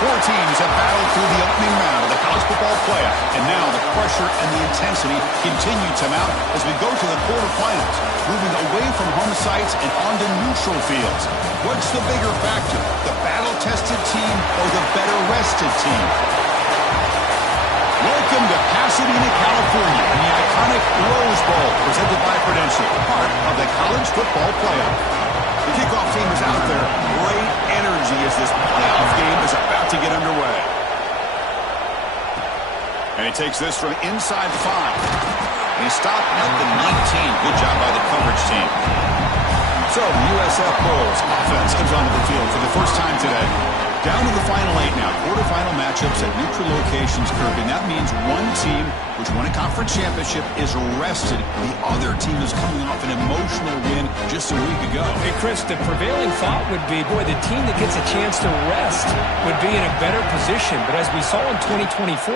Four teams have battled through the opening round of the college football playoff, and now the pressure and the intensity continue to mount as we go to the quarterfinals, moving away from home sites and onto neutral fields. What's the bigger factor, the battle-tested team or the better-rested team? Welcome to Pasadena, California, and the iconic Rose Bowl, presented by Prudential, part of the college football playoff. The kickoff team is out there. Great energy as this playoff game is about to get underway. And he takes this from inside 5. And he stopped at the 19. Good job by the coverage team. So the USF Bulls offense comes onto the field for the first time today. Down to the final 8 now. Quarterfinal matchups at neutral locations, Kirk, and that means one team which won a conference championship is rested. The other team is coming off an emotional win just a week ago. Hey, Chris, the prevailing thought would be, boy, the team that gets a chance to rest would be in a better position. But as we saw in 2024,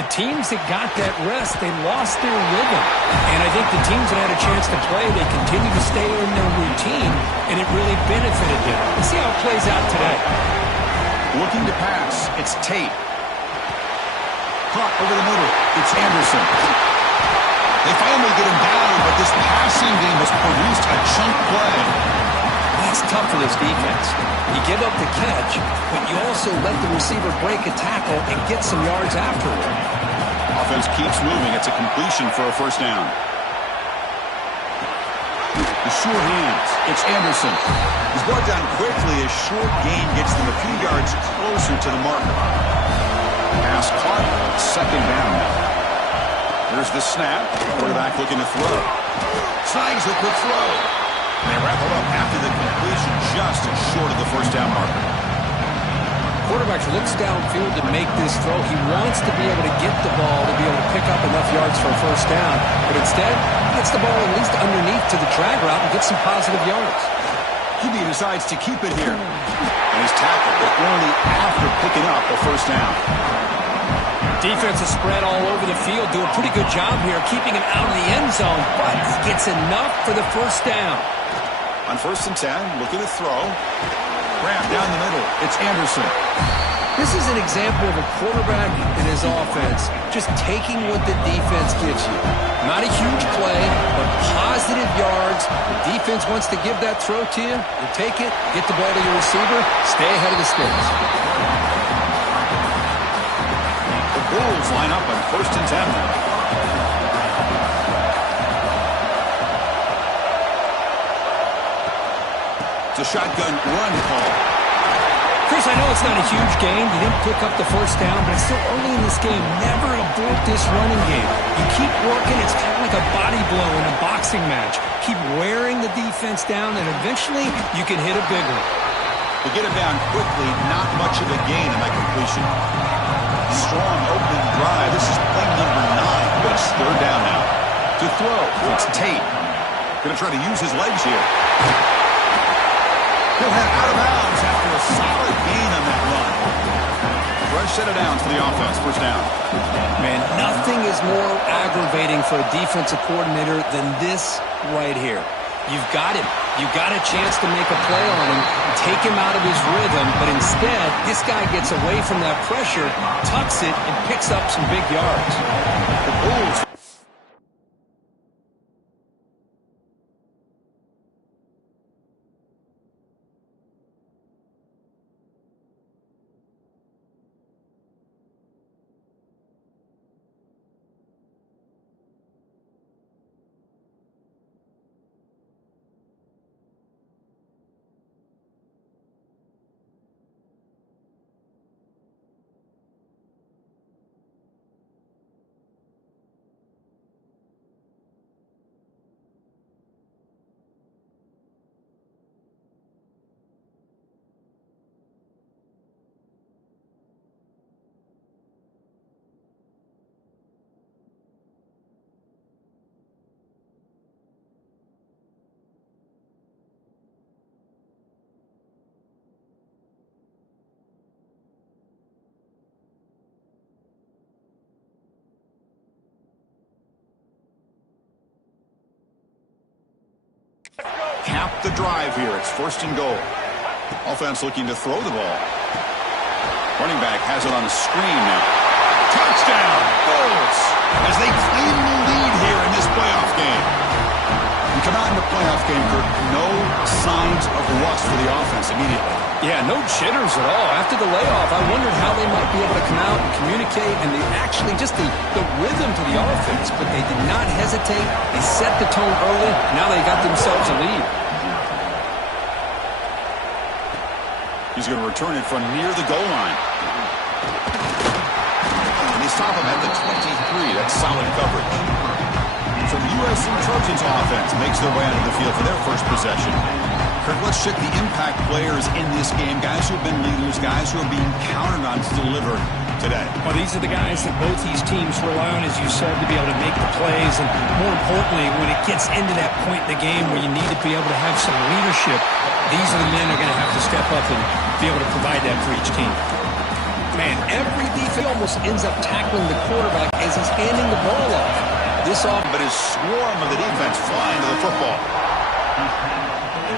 the teams that got that rest, they lost their rhythm. And I think the teams that had a chance to play, they continue to stay in their routine, and it really benefited them. Let's see how it plays out today. Looking to pass, it's Tate. Caught over the middle, it's Anderson. They finally get him down, but this passing game has produced a chunk play. That's tough for this defense. You give up the catch, but you also let the receiver break a tackle and get some yards afterward. Offense keeps moving. It's a completion for a first down. The short hands, it's Anderson. He's brought down quickly as short gain gets them a few yards closer to the marker. Pass caught, second down now. Here's the snap. Quarterback looking to throw. Snags the quick throw. And they wrap it up after the completion, just short of the first down marker. Quarterback looks downfield to make this throw. He wants to be able to get the ball to be able to pick up enough yards for a first down. But instead, he gets the ball at least underneath to the drag route and gets some positive yards. QB decides to keep it here. And he's tackled, but only after picking up a first down. Defense is spread all over the field. Do a pretty good job here keeping him out of the end zone. But he gets enough for the first down. On 1st and 10, looking to throw. Grab down the middle. It's Anderson. This is an example of a quarterback and his offense just taking what the defense gives you. Not a huge play, but positive yards. The defense wants to give that throw to you. You take it, get the ball to your receiver, stay ahead of the sticks. The Bulls line up on 1st and 10. It's a shotgun run call. Chris, I know it's not a huge gain. You didn't pick up the first down, but it's still early in this game. Never abort this running game. You keep working. It's kind of like a body blow in a boxing match. Keep wearing the defense down, and eventually you can hit a big one. To get him down quickly, not much of a gain in that completion. Strong opening drive. This is play number 9, but it's 3rd down now. To throw, it's Tate. Going to try to use his legs here. He'll head out of bounds after a solid gain on that run. Fresh set of downs for the offense. First down. Man, nothing is more aggravating for a defensive coordinator than this right here. You've got him. You got a chance to make a play on him, take him out of his rhythm, but instead, this guy gets away from that pressure, tucks it, and picks up some big yards. The Bulls. Cap the drive here. It's 1st and goal. Offense looking to throw the ball. Running back has it on the screen now. Touchdown, Bulls, as they claim the lead here in this playoff game. We come out in the playoff game, Kirk, no signs of rust for the offense immediately. Yeah, no jitters at all. After the layoff, I wondered how they might be able to come out and communicate, and they actually just the rhythm to the offense, but they did not hesitate. They set the tone early. Now they got themselves a lead. He's going to return it from near the goal line. And they stop him at the 23. That's solid coverage. So the USC Trojans offense makes their way onto the field for their first possession. Kirk, let's check the impact players in this game. Guys who have been leaders, guys who are being counted on to deliver today. Well, these are the guys that both these teams rely on, as you said, to be able to make the plays. And more importantly, when it gets into that point in the game where you need to be able to have some leadership, these are the men that are going to have to step up and be able to provide that for each team. Man, every defense almost ends up tackling the quarterback as he's handing the ball off. This off, but his swarm of the defense flying to the football.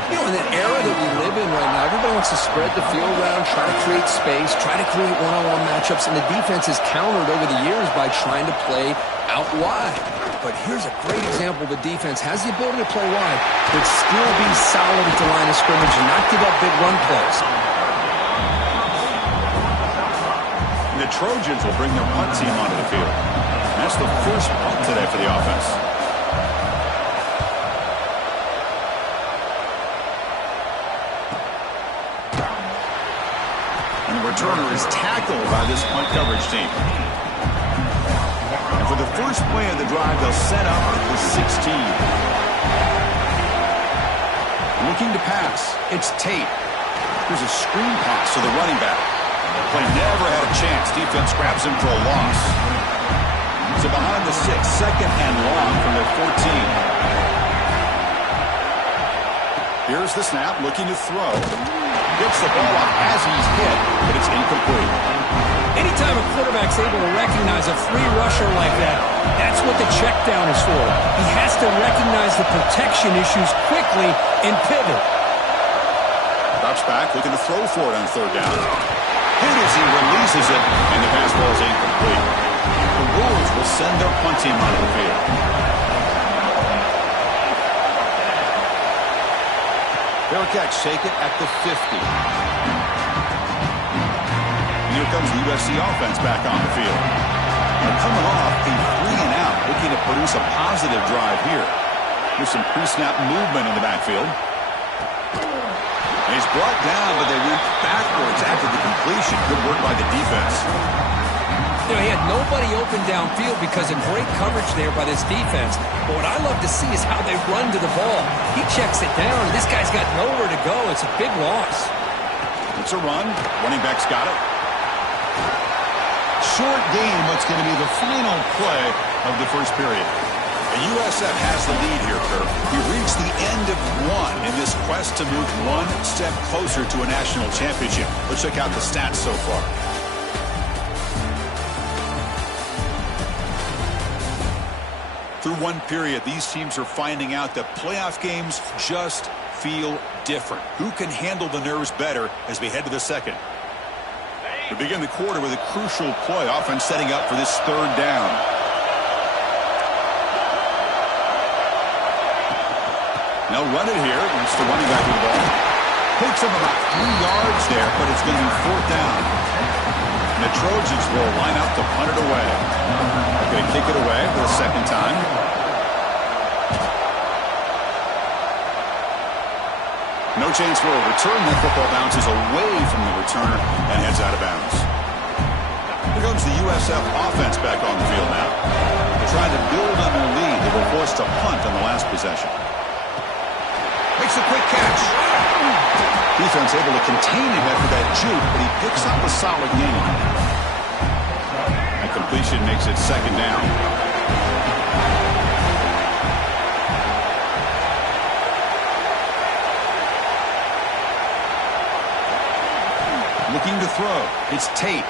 You know, in the era that we live in right now, everybody wants to spread the field around, try to create space, try to create one-on-one matchups, and the defense has countered over the years by trying to play out wide. But here's a great example. The defense has the ability to play wide, but still be solid at the line of scrimmage and not give up big run plays. And the Trojans will bring their punt team onto the field. And that's the first punt today for the offense. And the returner is tackled by this punt coverage team. And for the first play of the drive, they'll set up at the 16. Looking to pass, it's Tate. Here's a screen pass to the running back. Play never had a chance. Defense grabs him for a loss. So behind the 6, second and long from their 14. Here's the snap, looking to throw. Gets the ball off as he's hit, but it's incomplete. Anytime a quarterback's able to recognize a free rusher like that, that's what the check down is for. He has to recognize the protection issues quickly and pivot. Drops back, looking to throw for it on third down. Hit as he releases it, and the pass ball is incomplete. The Wolves will send their punt team onto the field. Bearcats take it at the 50. And here comes the USC offense back on the field. They're coming off a 3-and-out, looking to produce a positive drive here. There's some pre-snap movement in the backfield. And he's brought down, but they went backwards after the completion. Good work by the defense. You know, he had nobody open downfield because of great coverage there by this defense. But what I love to see is how they run to the ball. He checks it down, and this guy's got nowhere to go. It's a big loss. It's a run. Running back's got it. Short game, what's going to be the final play of the first period. The USF has the lead here, Kirk. We've reached the end of one in this quest to move one step closer to a national championship. Let's check out the stats so far. Through one period, these teams are finding out that playoff games just feel different. Who can handle the nerves better as we head to the second? We begin the quarter with a crucial play, offense setting up for this third down. They'll run it here. It's the running back with the ball. Picks up about 3 yards there, but it's going to be fourth down. And the Trojans will line up to punt it away. They're going to kick it away for the second time. No chance for a return. That football bounces away from the returner and heads out of bounds. Here comes the USF offense back on the field now. They're trying to build on their lead. They were forced to punt on the last possession. Makes a quick catch. Defense able to contain him after that juke, but he picks up a solid gain. That completion makes it second down. Looking to throw. It's Tate.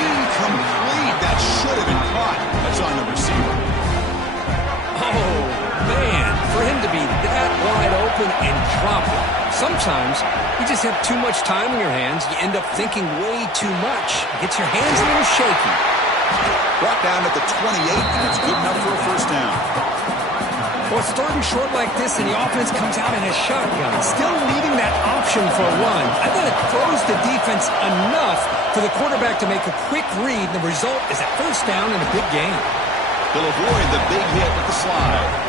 Incomplete. That should have been caught. That's on the receiver. Oh, man. For him to be that wide open and drop it. Sometimes you just have too much time in your hands. You end up thinking way too much. It gets your hands a little shaky. Brought down at the 28, and it's good enough for a first down. Well, it's third and short like this, and the offense comes out in a shotgun, still leaving that option for a run. I thought it throws the defense enough for the quarterback to make a quick read. The result is a first down and a big gain. He'll avoid the big hit with the slide.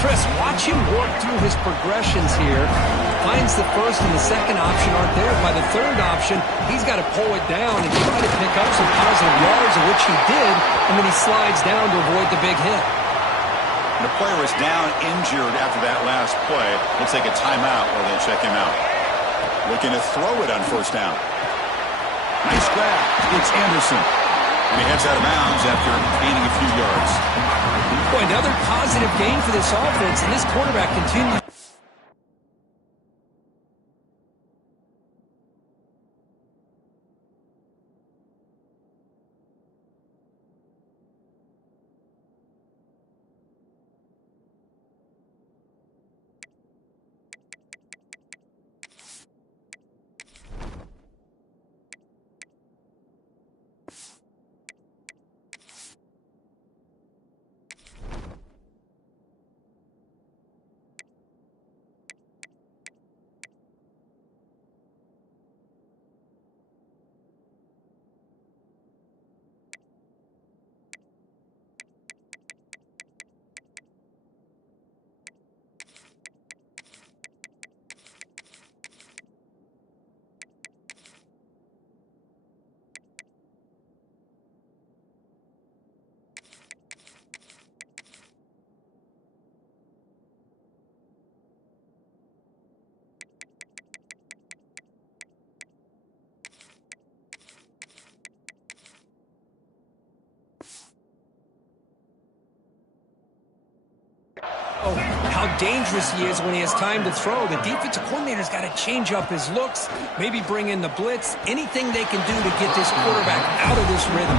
Chris, watch him work through his progressions here. Finds the first and the second option aren't there. By the third option, he's got to pull it down and try to pick up some positive yards, of which he did, and then he slides down to avoid the big hit. The player is down injured after that last play. We'll take a timeout while they check him out. Looking to throw it on first down. Nice grab. It's Anderson. And he heads out of bounds after gaining a few yards. Boy, another positive gain for this offense, and this quarterback continues. How dangerous he is when he has time to throw. The defensive coordinator's got to change up his looks, maybe bring in the blitz, anything they can do to get this quarterback out of this rhythm.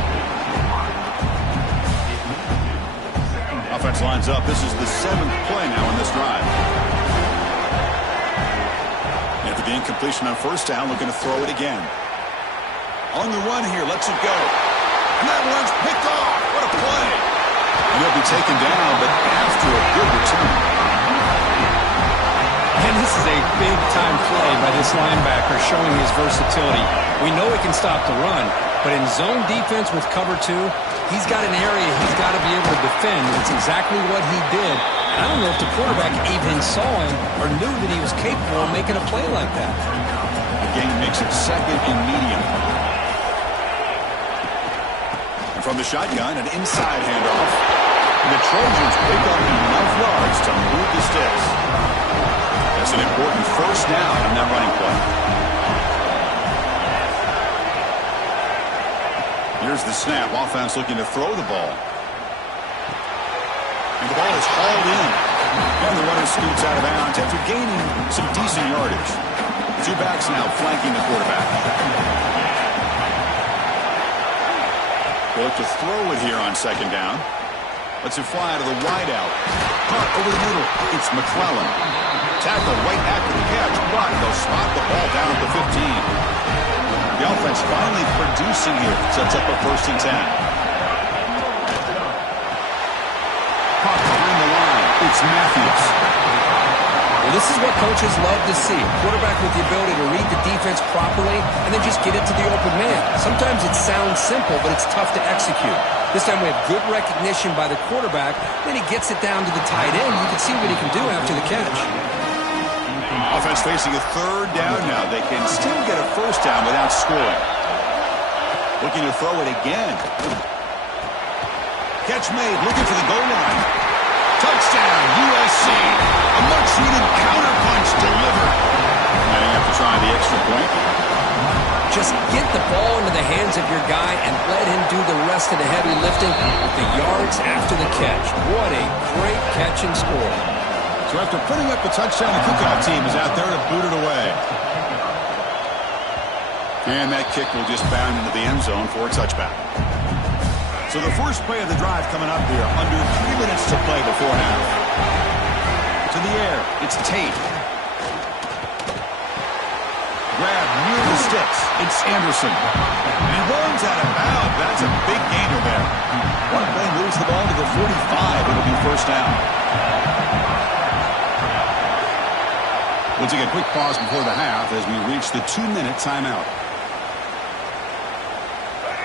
Offense lines up. This is the 7th play now in this drive. After the incompletion on first down, looking to throw it again. On the run here, lets it go. And that one's picked off. What a play. And he'll be taken down, but after a good return. And this is a big-time play by this linebacker showing his versatility. We know he can stop the run, but in zone defense with cover 2, he's got an area he's got to be able to defend. That's exactly what he did. And I don't know if the quarterback even saw him or knew that he was capable of making a play like that. The game makes it 2nd and medium. And from the shotgun, an inside handoff. And the Trojans pick up enough yards to move the sticks. That's an important first down on that running play. Here's the snap. Offense looking to throw the ball. And the ball is hauled in. And the runner scoots out of bounds after gaining some decent yardage. 2 backs now flanking the quarterback. They look to throw it here on second down. Lets it fly to the wide out. Caught over the middle. It's McClellan. Tackle right after the catch, but they'll spot the ball down at the 15. The offense finally producing here. Sets up a 1st and 10. Caught behind the line. It's Matthews. Well, this is what coaches love to see. Quarterback with the ability to read the defense properly and then just get it to the open man. Sometimes it sounds simple, but it's tough to execute. This time we have good recognition by the quarterback. Then he gets it down to the tight end. You can see what he can do after the catch. Offense facing a 3rd down now. They can still get a first down without scoring. Looking to throw it again. Catch made. Looking for the goal line. Touchdown, USC. A much-needed counterpunch delivered. Now you have to try the extra point. Just get the ball into the hands of your guy and let him do the rest of the heavy lifting with the yards after the catch. What a great catch and score. So after putting up the touchdown, the kickoff team is out there to boot it away. And that kick will just bound into the end zone for a touchback. So the first play of the drive coming up here. Under 3 minutes to play before half. To the air, it's Tate. grab near the sticks. It's Anderson. And he runs out of bounds. That's a big gainer there. One play moves the ball to the 45. It'll be first down. We'll take a quick pause before the half as we reach the 2-minute timeout.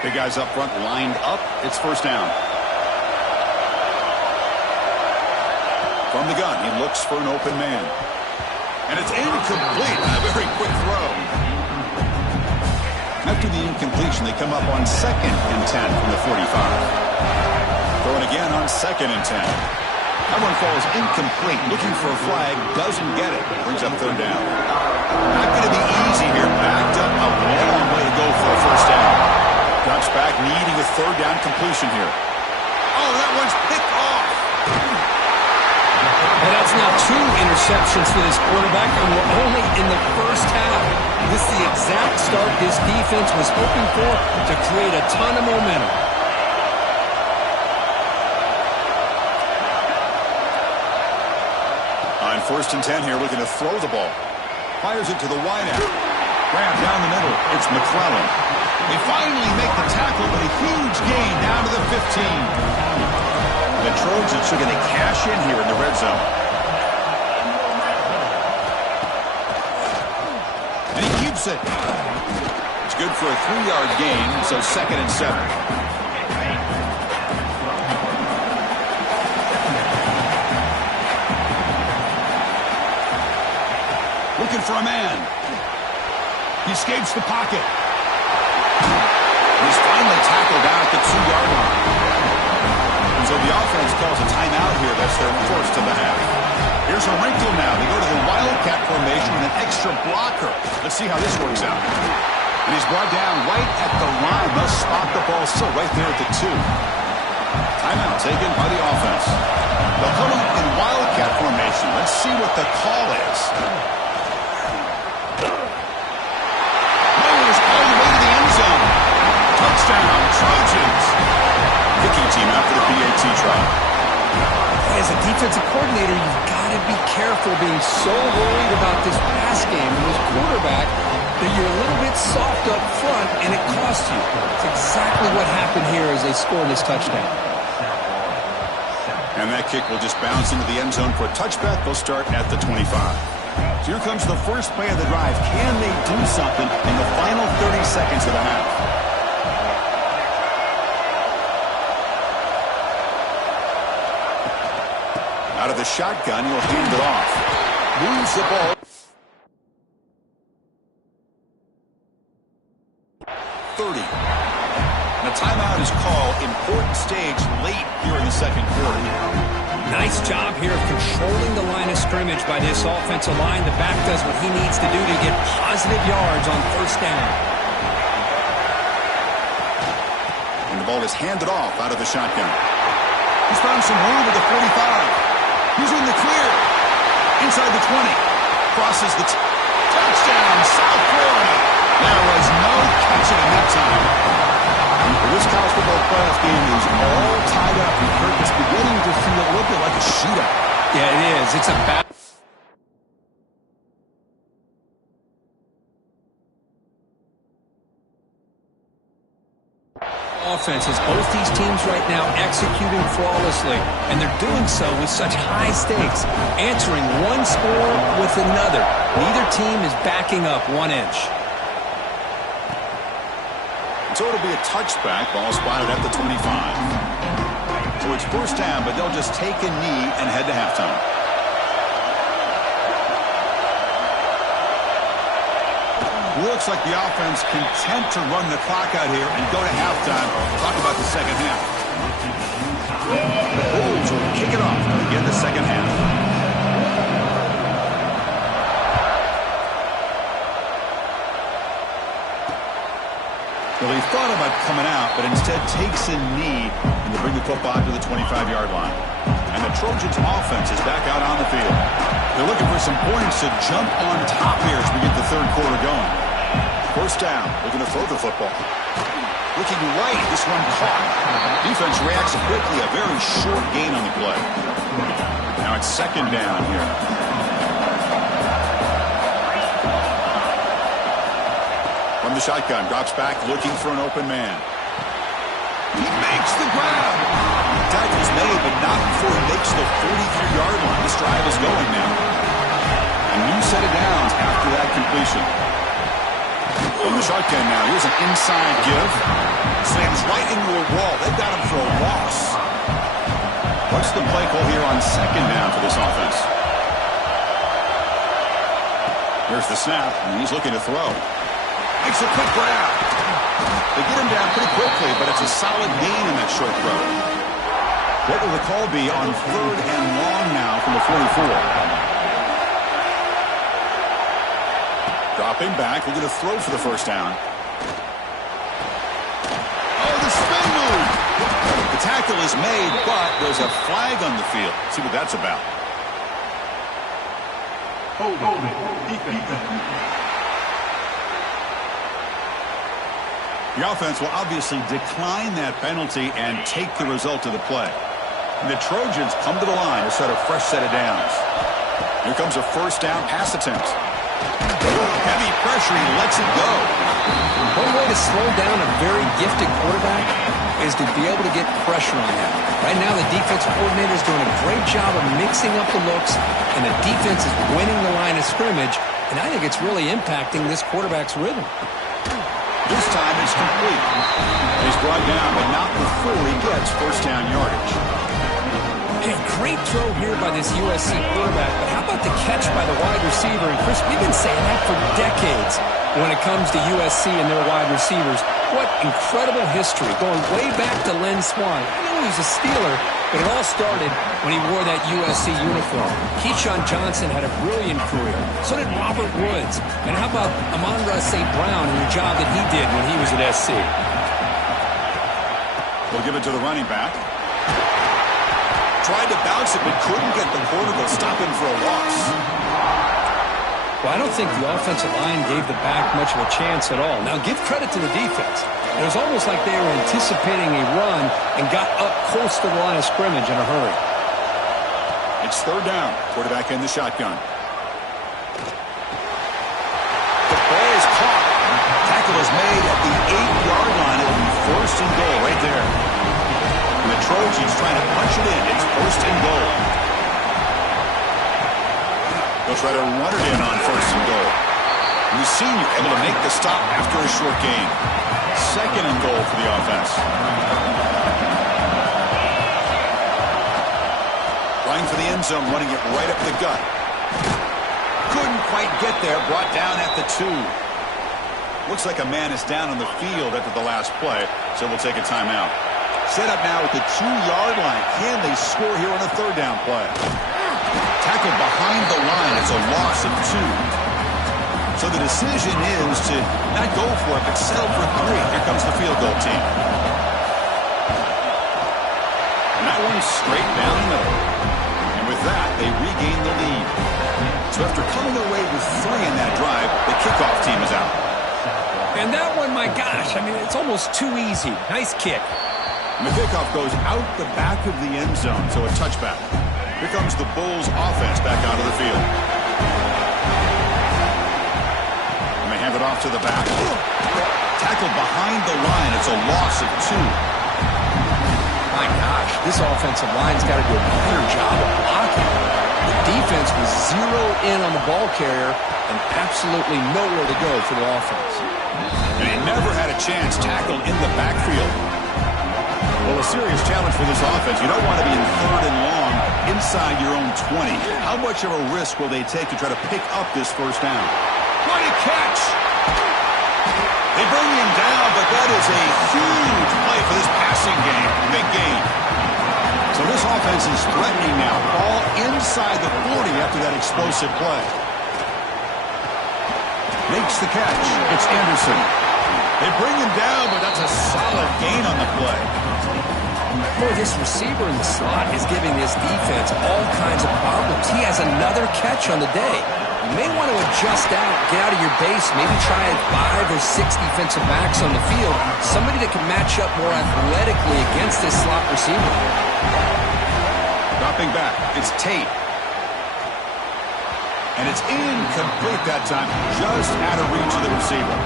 Big guys up front lined up. It's first down. From the gun, he looks for an open man. And it's incomplete. A very quick throw. After the incompletion, they come up on 2nd and 10 from the 45. Throwing again on 2nd and 10. That one falls incomplete. Looking for a flag. Doesn't get it. Brings up third down. Not going to be easy here. Backed up a long way to go for a first down. Drops back, needing a third down completion here. Oh, that one's picked off. And that's now 2 interceptions for this quarterback, and we're only in the first half. This is the exact start this defense was hoping for to create a ton of momentum. On 1st and 10 here, looking to throw the ball. Fires it to the wideout. Grab down the middle. It's McClellan. They finally make the tackle, but a huge gain down to the 15. The Trojans are going to cash in here in the red zone. And he keeps it. It's good for a 3-yard gain, so 2nd and 7. Looking for a man. He escapes the pocket. He's finally tackled down at the 2-yard line. So the offense calls a timeout here. That's their first of the half. Here's a wrinkle now. They go to the Wildcat formation with an extra blocker. Let's see how this works out. And he's brought down right at the line. They'll spot the ball still right there at the 2. Timeout taken by the offense. They'll come up in Wildcat formation. Let's see what the call is. Mowers all the way to the end zone. Touchdown, Trojans. Kicking team after the PAT try. As a defensive coordinator, you've got to be careful being so worried about this pass game and this quarterback that you're a little bit soft up front and it costs you. It's exactly what happened here as they scored this touchdown. And that kick will just bounce into the end zone for a touchback. They'll start at the 25. So here comes the first play of the drive. Can they do something in the final 30 seconds of the half? Out of the shotgun, he'll hand it off. Moves the ball. 30. And a timeout is called. Important stage late here in the second quarter. Nice job here of controlling the line of scrimmage by this offensive line. The back does what he needs to do to get positive yards on first down. And the ball is handed off out of the shotgun. He's found some room at the 45. He's in the clear. Inside the 20. Crosses the touchdown, South Florida. There was no catching him that time. This college football playoff game is all tied up. It's beginning to feel a little bit like a shootout. Yeah, it is. It's a battle. Offenses, both these teams right now executing flawlessly, and they're doing so with such high stakes, answering one score with another. Neither team is backing up 1 inch. So it'll be a touchback. Ball spotted at the 25. So it's first down, but they'll just take a knee and head to halftime. Looks like the offense content to run the clock out here and go to halftime. Talk about the second half. The Bulls will kick it off to begin the second half. Well, he thought about coming out, but instead takes a knee and they bring the football to the 25-yard line. And the Trojans offense is back out on the field. They're looking for some points to jump on top here as we get the third quarter going. First down, looking to throw the football. Looking right, this one caught. Defense reacts quickly, a very short gain on the play. Now it's second down here. From the shotgun, drops back, looking for an open man. He makes the grab. Tackle's made, but not before he makes the 43-yard line. This drive is going now. A new set of downs after that completion. From the shotgun now, here's an inside give. Slams right into a wall. They've got him for a loss. What's the play call here on second down for this offense? Here's the snap, and he's looking to throw. Makes a quick grab. They get him down pretty quickly, but it's a solid gain in that short throw. What will the call be on third and long now from the 44? Dropping back, looking to throw for the first down. Oh, the spin move! The tackle is made, but there's a flag on the field. Let's see what that's about. The offense will obviously decline that penalty and take the result of the play. And the Trojans come to the line to set a fresh set of downs. Here comes a first down pass attempt. Heavy pressure, he lets it go. One way to slow down a very gifted quarterback is to be able to get pressure on him. Right now, the defensive coordinator is doing a great job of mixing up the looks, and the defense is winning the line of scrimmage, and I think it's really impacting this quarterback's rhythm. This time it's complete. He's brought down, but not before he gets first down yardage. Hey, great throw here by this USC quarterback, but how about the catch by the wide receiver? And Chris, we've been saying that for decades when it comes to USC and their wide receivers. What incredible history, going way back to Len Swan. I know he was a Steeler, but it all started when he wore that USC uniform. Keyshawn Johnson had a brilliant career. So did Robert Woods. And how about Amon-Ra St. Brown and the job that he did when he was at SC? We'll give it to the running back. Tried to bounce it, but couldn't get the corner to stop him for a loss. Well, I don't think the offensive line gave the back much of a chance at all. Now, give credit to the defense. It was almost like they were anticipating a run and got up close to the line of scrimmage in a hurry. It's third down. Quarterback in the shotgun. The ball is caught. Tackle is made at the 8-yard line. It will be first and goal right there. And the Trojans trying to punch it in. It's first and goal. They'll try to run it in on first and goal. And the senior able to make the stop after a short gain. Second and goal for the offense. Trying for the end zone, running it right up the gut. Couldn't quite get there. Brought down at the 2. Looks like a man is down on the field after the last play, so we'll take a timeout. Set up now at the 2-yard line. Can they score here on a third down play? Tackled behind the line. It's a loss of 2. So the decision is to not go for it, but settle for 3. Here comes the field goal team. And that one's straight down the middle. And with that, they regain the lead. So after coming away with 3 in that drive, the kickoff team is out. And that one, my gosh, I mean, it's almost too easy. Nice kick. And the kickoff goes out the back of the end zone, so a touchback. Here comes the Bulls offense back onto the field. And they hand it off to the back. Tackled behind the line. It's a loss of 2. My gosh, this offensive line's got to do a better job of blocking. The defense was zeroed in on the ball carrier and absolutely nowhere to go for the offense. And he never had a chance tackled in the backfield. Well, a serious challenge for this offense. You don't want to be in third and long inside your own 20. How much of a risk will they take to try to pick up this first down? What a catch! They bring him down, but that is a huge play for this passing game. Big gain. So this offense is threatening now. Ball inside the 40 after that explosive play. Makes the catch. It's Anderson. They bring him down, but that's a solid gain on the play. Boy, this receiver in the slot is giving this defense all kinds of problems. He has another catch on the day. You may want to adjust out, get out of your base, maybe try 5 or 6 defensive backs on the field, somebody that can match up more athletically against this slot receiver. Dropping back, it's Tate. And it's incomplete that time, just out of reach of the receiver.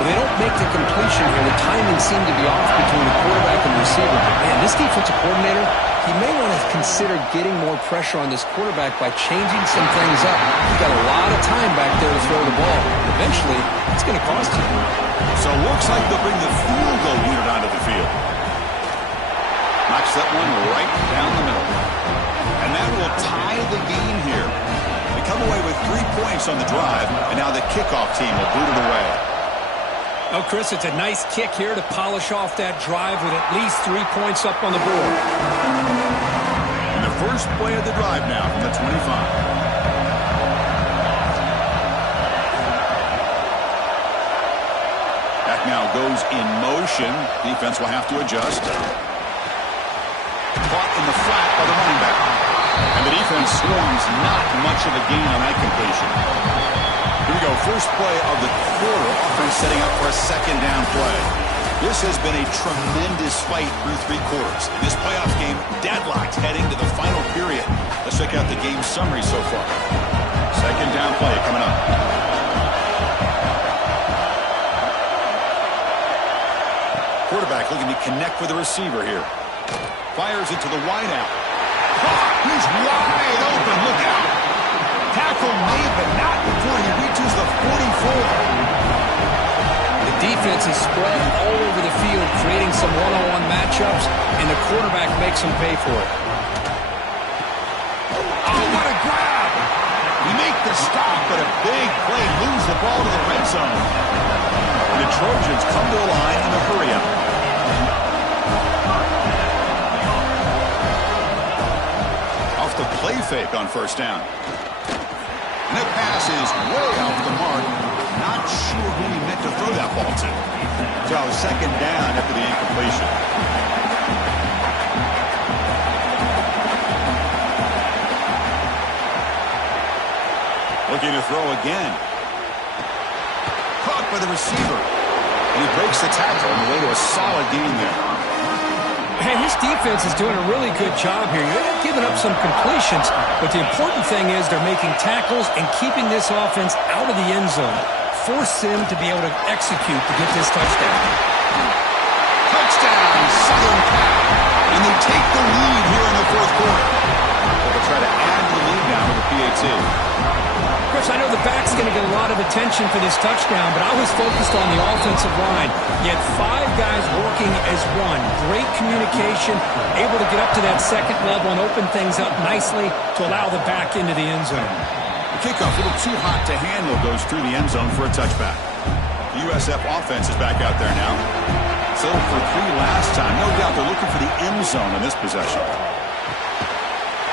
Well, they don't make the completion here. The timing seemed to be off between the quarterback and the receiver. But, man, this defensive coordinator, he may want to consider getting more pressure on this quarterback by changing some things up. He's got a lot of time back there to throw the ball. Eventually, it's going to cost you. So it looks like they'll bring the field goal unit onto the field. Knocks that one right down the middle. And that will tie the game here. They come away with 3 points on the drive, and now the kickoff team will boot it away. Oh, Chris, it's a nice kick here to polish off that drive with at least 3 points up on the board. And the first play of the drive now from the 25. Back now goes in motion. Defense will have to adjust. Caught in the flat by the running back. And the defense swarms not much of a gain on that completion. Here we go, first play of the quarter. Offense setting up for a second down play. This has been a tremendous fight through 3 quarters. In this playoff game, deadlocked heading to the final period. Let's check out the game summary so far. Second down play coming up. Quarterback looking to connect with the receiver here. Fires into the wideout. He's wide open. Look out. Tackle made, but not before he reaches the 44. The defense is spread all over the field, creating some one-on-one matchups, and the quarterback makes them pay for it. Oh, what a grab. We make the stop, but a big play moves the ball to the red zone. And the Trojans come to the line in a hurry up. The play fake on first down. And that pass is way off the mark. Not sure who he meant to throw that ball to. So second down after the incompletion. Looking to throw again. Caught by the receiver. And he breaks the tackle on the way to a solid gain there. Hey, his defense is doing a really good job here. They're giving up some completions, but the important thing is they're making tackles and keeping this offense out of the end zone. Force them to be able to execute to get this touchdown. Touchdown, Southern Cal. And they take the lead here in the fourth quarter. They'll try to add the lead now with the PAT. Chris, I know the back's going to get a lot of attention for this touchdown, but I was focused on the offensive line. You had 5 guys working as one. Great communication, able to get up to that second level and open things up nicely to allow the back into the end zone. The kickoff, a little too hot to handle, goes through the end zone for a touchback. The USF offense is back out there now. Settled for 3 last time. No doubt they're looking for the end zone in this possession.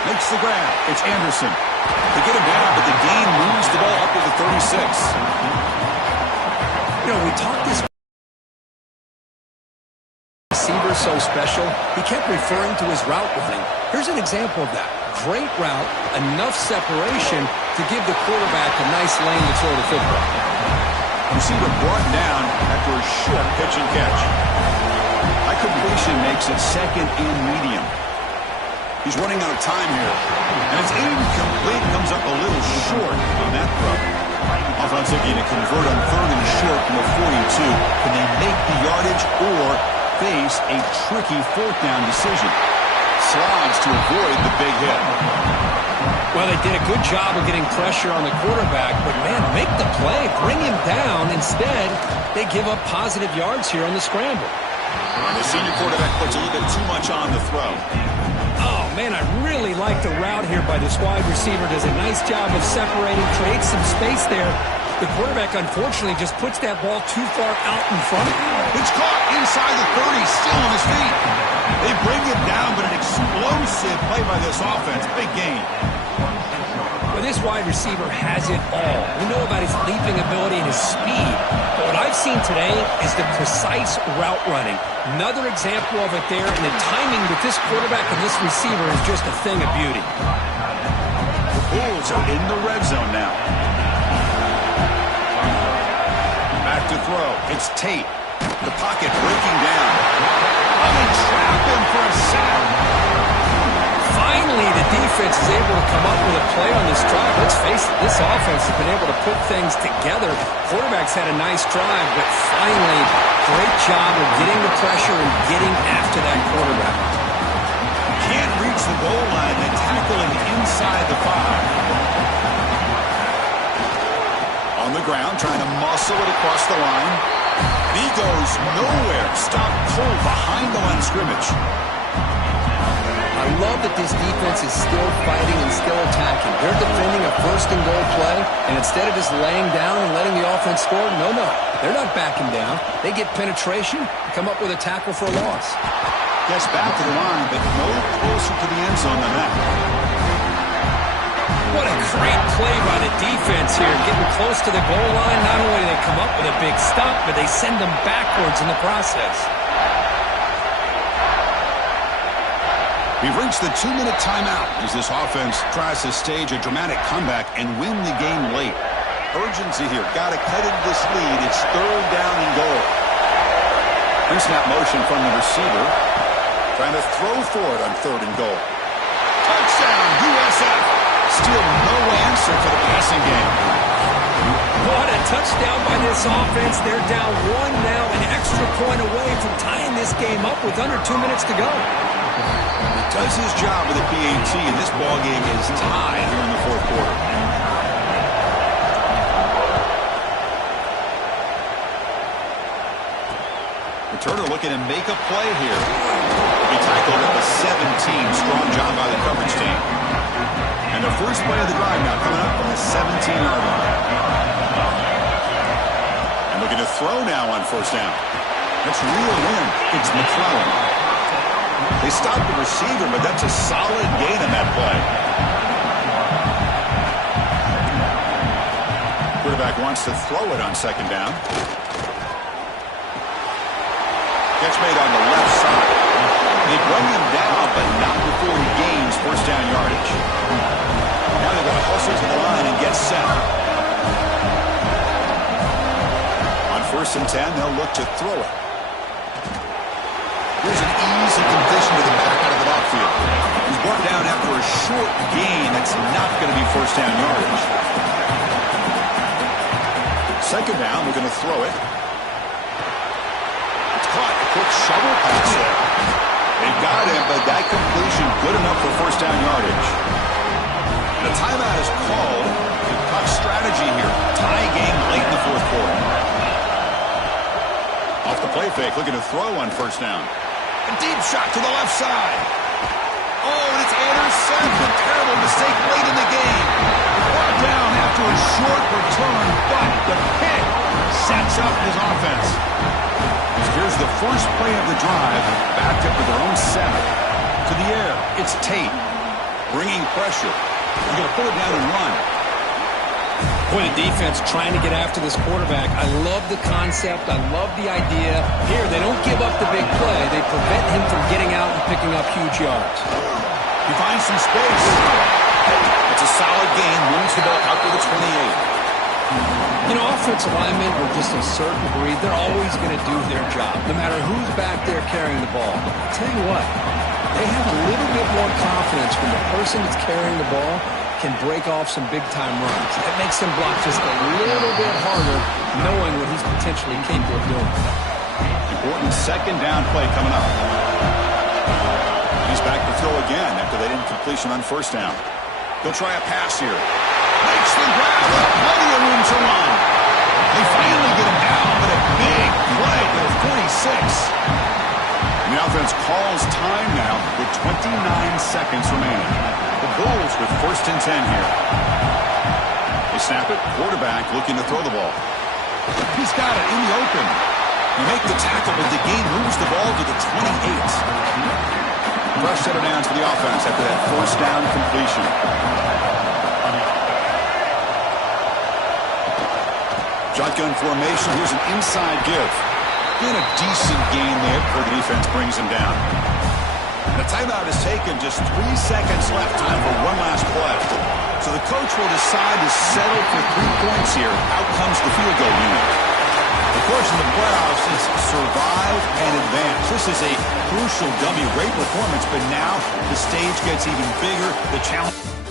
Makes the grab. It's Anderson. They get him down, but the gain moves the ball up to the 36. You know, we talked this receiver so special. He kept referring to his route running. Here's an example of that. Great route, enough separation to give the quarterback a nice lane to throw the football. Receiver brought down after a short pitch and catch. High completion makes it second and medium. He's running out of time here. And it's incomplete. Comes up a little short on that throw. Offense looking to convert on third and short from the 42. Can they make the yardage or face a tricky fourth down decision? Slides to avoid the big hit. Well, they did a good job of getting pressure on the quarterback, but, man, make the play. Bring him down. Instead, they give up positive yards here on the scramble. And the senior quarterback puts a little bit too much on the throw. Oh, man, I really like the route here by this wide receiver. Does a nice job of separating, creates some space there. The quarterback, unfortunately, just puts that ball too far out in front. It's caught inside the 30, still on his feet. They bring it down, but an explosive play by this offense. Big gain. Well, this wide receiver has it all. We know about his leaping ability and his speed. But what I've seen today is the precise route running. Another example of it there, and the timing with this quarterback and this receiver is just a thing of beauty. The Bulls are in the red zone now. Back to throw. It's Tate. The pocket breaking down. Oh, they trap him for a sack. finally the defense is able to come up with a play on this drive. Let's face it, this offense has been able to put things together. Quarterback's had a nice drive, but finally, great job of getting the pressure and getting after that quarterback. Can't reach the goal line and tackling inside the 5. On the ground, trying to muscle it across the line. He goes nowhere. Stop cold behind the line of scrimmage. I love that this defense is still fighting and still attacking. They're defending a first and goal play, and instead of just laying down and letting the offense score, no. They're not backing down. They get penetration and come up with a tackle for a loss. Gets back to the line, but no closer to the end zone than that. What a great play by the defense here. Getting close to the goal line, not only do they come up with a big stop, but they send them backwards in the process. We've reached the 2-minute timeout as this offense tries to stage a dramatic comeback and win the game late. Urgency here. Got to cut into this lead. It's 3rd down and goal. Pre-snap motion from the receiver. Trying to throw for it on 3rd and goal. Touchdown, USF. Still no answer for the passing game. What a touchdown by this offense. They're down 1 now, an extra point away from tying this game up with under 2 minutes to go. Does his job with a PAT, and this ball game is tied here in the 4th quarter. Returner looking to make a play here. He tackled at the 17. Strong job by the coverage team. And the first play of the drive now coming up from the 17-yard line. And looking to throw now on 1st down. Let's reel in. It's McClellan. They stopped the receiver, but that's a solid gain in that play. Quarterback wants to throw it on 2nd down. Catch made on the left side. They bring him down, but not before he gains 1st down yardage. Now they've got to hustle to the line and get set. On 1st and 10, they'll look to throw it. Here's an easy completion to the back out of the backfield. He's brought down after a short gain. That's not going to be 1st down yardage. 2nd down, we're going to throw it. It's caught. A quick shovel pass there. They got him, but that completion good enough for 1st down yardage. And a timeout is called. Tough strategy here. Tie game late in the 4th quarter. Off the play fake, looking to throw on 1st down. A deep shot to the left side. Oh, and it's intercepted. Terrible mistake late in the game. Brought down after a short return, but the pick sets up his offense. So here's the first play of the drive, backed up to their own 7. To the air, it's Tate. Bringing pressure. He's going to pull it down and run. Boy, the defense trying to get after this quarterback. I love the concept. I love the idea. Here, they don't give up the big play. They prevent him from getting out and picking up huge yards. He finds some space. It's a solid gain. Moves the ball out to the 28. You know, offensive linemen are just a certain breed. They're always going to do their job, no matter who's back there carrying the ball. But I'll tell you what, they have a little bit more confidence when the person that's carrying the ball can break off some big-time runs. It makes them block just a little bit harder, knowing what he's potentially capable of doing. Important 2nd down play coming up. He's back to throw again after that incompletion on 1st down. He'll try a pass here. Makes the grab with plenty of room to run. They finally get him down, but a big play to the 46. And the offense calls time now with 29 seconds remaining. The Bulls with 1st and 10 here. They snap it. Quarterback looking to throw the ball. He's got it in the open. You make the tackle, but the gain moves the ball to the 28. Fresh set of downs for the offense after that 1st down completion. Shotgun formation. Here's an inside give. Been a decent gain there before the defense brings him down. And a timeout is taken. Just 3 seconds left. Time for one last play. So the coach will decide to settle for 3 points here. Out comes the field goal unit. The course in the playoffs is survive and advance. This is a crucial W. Great performance, but now the stage gets even bigger. The challenge.